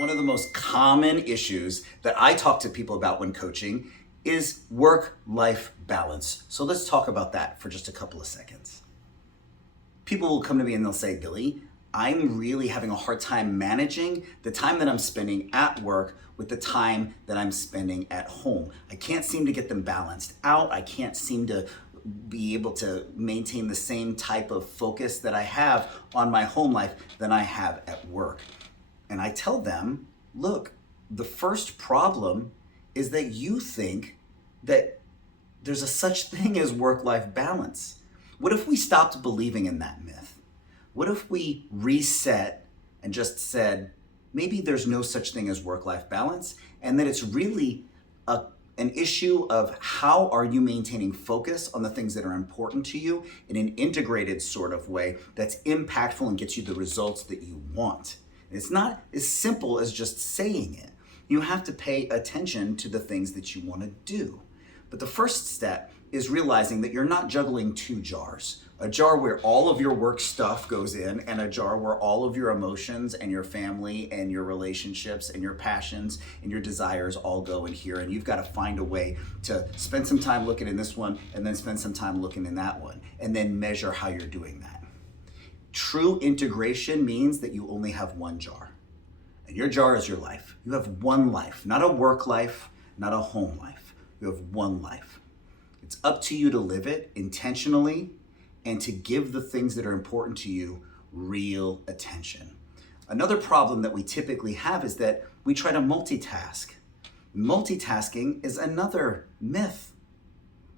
One of the most common issues that I talk to people about when coaching is work-life balance. So let's talk about that for just a couple of seconds. People will come to me and they'll say, Billy, I'm really having a hard time managing the time that I'm spending at work with the time that I'm spending at home. I can't seem to get them balanced out. I can't seem to be able to maintain the same type of focus that I have on my home life than I have at work. And I tell them, look, the first problem is that you think that there's a such thing as work-life balance. What if we stopped believing in that myth? What if we reset and just said, maybe there's no such thing as work-life balance, and that it's really an issue of how are you maintaining focus on the things that are important to you in an integrated sort of way that's impactful and gets you the results that you want. It's not as simple as just saying it. You have to pay attention to the things that you want to do. But the first step is realizing that you're not juggling two jars. A jar where all of your work stuff goes in, and a jar where all of your emotions and your family and your relationships and your passions and your desires all go in here. And you've got to find a way to spend some time looking in this one and then spend some time looking in that one, and then measure how you're doing that. True integration means that you only have one jar. And your jar is your life. You have one life, not a work life, not a home life. You have one life. It's up to you to live it intentionally and to give the things that are important to you real attention. Another problem that we typically have is that we try to multitask. Multitasking is another myth.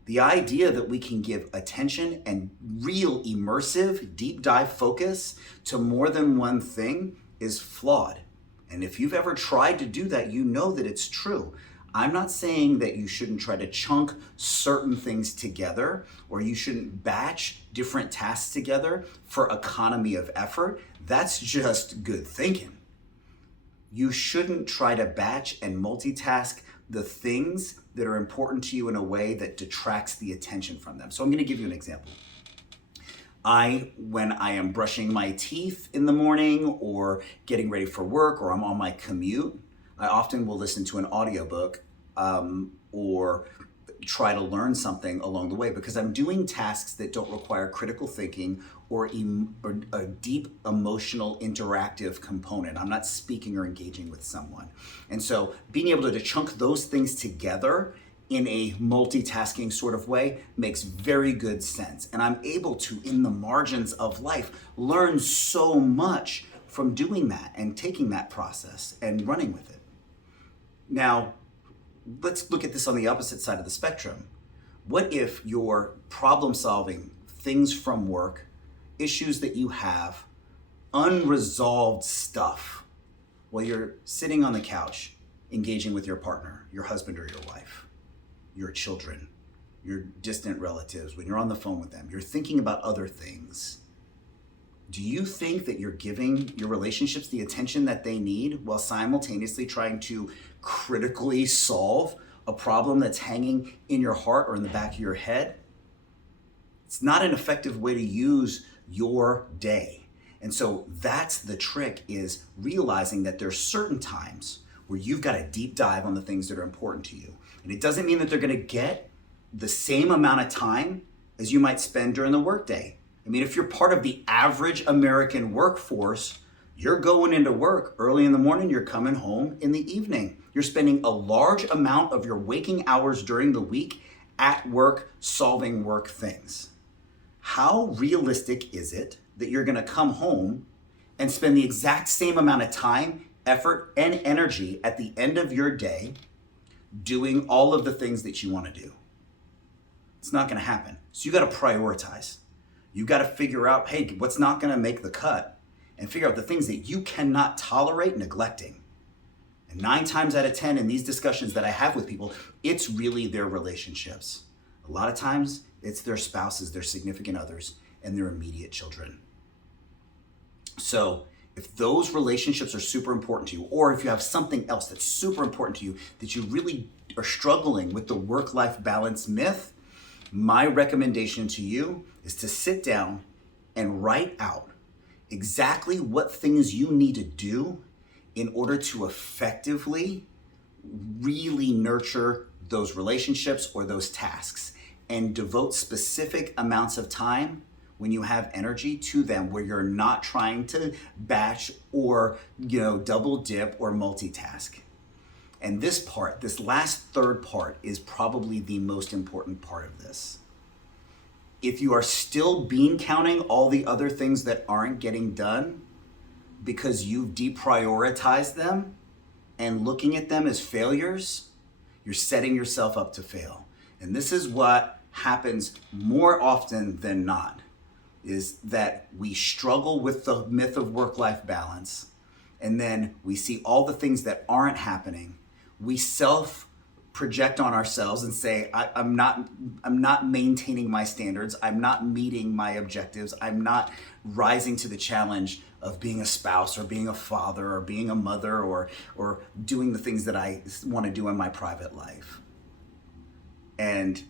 The idea that we can give attention and real immersive, deep dive focus to more than one thing is flawed. And if you've ever tried to do that, you know that it's true. I'm not saying that you shouldn't try to chunk certain things together, or you shouldn't batch different tasks together for economy of effort. That's just good thinking. You shouldn't try to batch and multitask the things that are important to you in a way that detracts the attention from them. So I'm going to give you an example. When I am brushing my teeth in the morning or getting ready for work, or I'm on my commute, I often will listen to an audiobook or try to learn something along the way, because I'm doing tasks that don't require critical thinking or a deep emotional interactive component. I'm not speaking or engaging with someone. And so being able to chunk those things together in a multitasking sort of way makes very good sense. And I'm able to, in the margins of life, learn so much from doing that and taking that process and running with it. Now, let's look at this on the opposite side of the spectrum. What if your problem solving, things from work, issues that you have, unresolved stuff, while you're sitting on the couch, engaging with your partner, your husband or your wife, your children, your distant relatives, when you're on the phone with them, you're thinking about other things. Do you think that you're giving your relationships the attention that they need while simultaneously trying to critically solve a problem that's hanging in your heart or in the back of your head? It's not an effective way to use your day. And so that's the trick, is realizing that there's certain times where you've got to deep dive on the things that are important to you. And it doesn't mean that they're going to get the same amount of time as you might spend during the workday. I mean, if you're part of the average American workforce, you're going into work early in the morning, you're coming home in the evening. You're spending a large amount of your waking hours during the week at work solving work things. How realistic is it that you're going to come home and spend the exact same amount of time, effort, and energy at the end of your day doing all of the things that you want to do? It's not going to happen. So you got to prioritize. You got to figure out, hey, what's not going to make the cut, and figure out the things that you cannot tolerate neglecting. And 9 times out of 10 in these discussions that I have with people, it's really their relationships. A lot of times it's their spouses, their significant others, and their immediate children. So if those relationships are super important to you, or if you have something else that's super important to you that you really are struggling with the work-life balance myth, my recommendation to you is to sit down and write out exactly what things you need to do in order to effectively really nurture those relationships or those tasks and devote specific amounts of time when you have energy to them, where you're not trying to batch or double dip or multitask. And this part, this last third part, is probably the most important part of this. If you are still bean counting all the other things that aren't getting done because you've deprioritized them and looking at them as failures, you're setting yourself up to fail. And this is what happens more often than not, is that we struggle with the myth of work-life balance, and then we see all the things that aren't happening. We self-project on ourselves and say, I'm not maintaining my standards, I'm not meeting my objectives, I'm not rising to the challenge of being a spouse or being a father or being a mother or doing the things that I want to do in my private life. And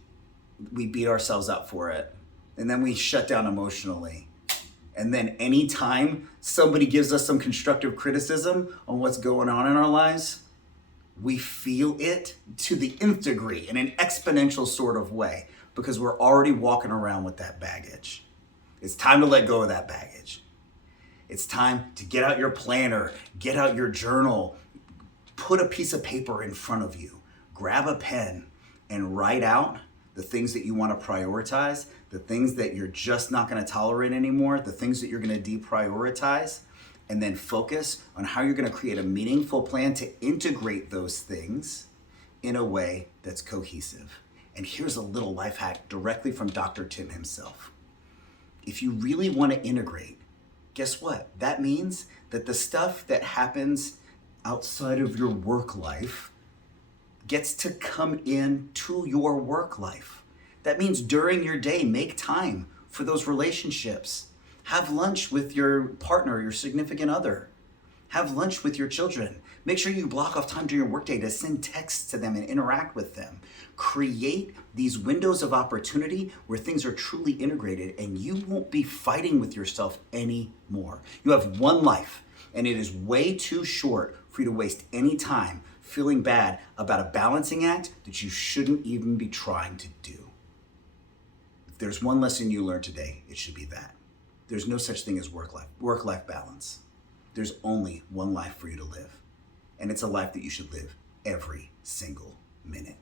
we beat ourselves up for it. And then we shut down emotionally. And then anytime somebody gives us some constructive criticism on what's going on in our lives, we feel it to the nth degree in an exponential sort of way, because we're already walking around with that baggage. It's time to let go of that baggage. It's time to get out your planner, get out your journal, put a piece of paper in front of you, grab a pen, and write out the things that you want to prioritize, the things that you're just not going to tolerate anymore, the things that you're going to deprioritize, and then focus on how you're going to create a meaningful plan to integrate those things in a way that's cohesive. And here's a little life hack directly from Dr. Tim himself. If you really want to integrate, guess what? That means that the stuff that happens outside of your work life gets to come into your work life. That means during your day, make time for those relationships. Have lunch with your partner, your significant other. Have lunch with your children. Make sure you block off time during your workday to send texts to them and interact with them. Create these windows of opportunity where things are truly integrated, and you won't be fighting with yourself anymore. You have one life, and it is way too short for you to waste any time feeling bad about a balancing act that you shouldn't even be trying to do. If there's one lesson you learned today, it should be that. There's no such thing as work-life balance. There's only one life for you to live. And it's a life that you should live every single minute.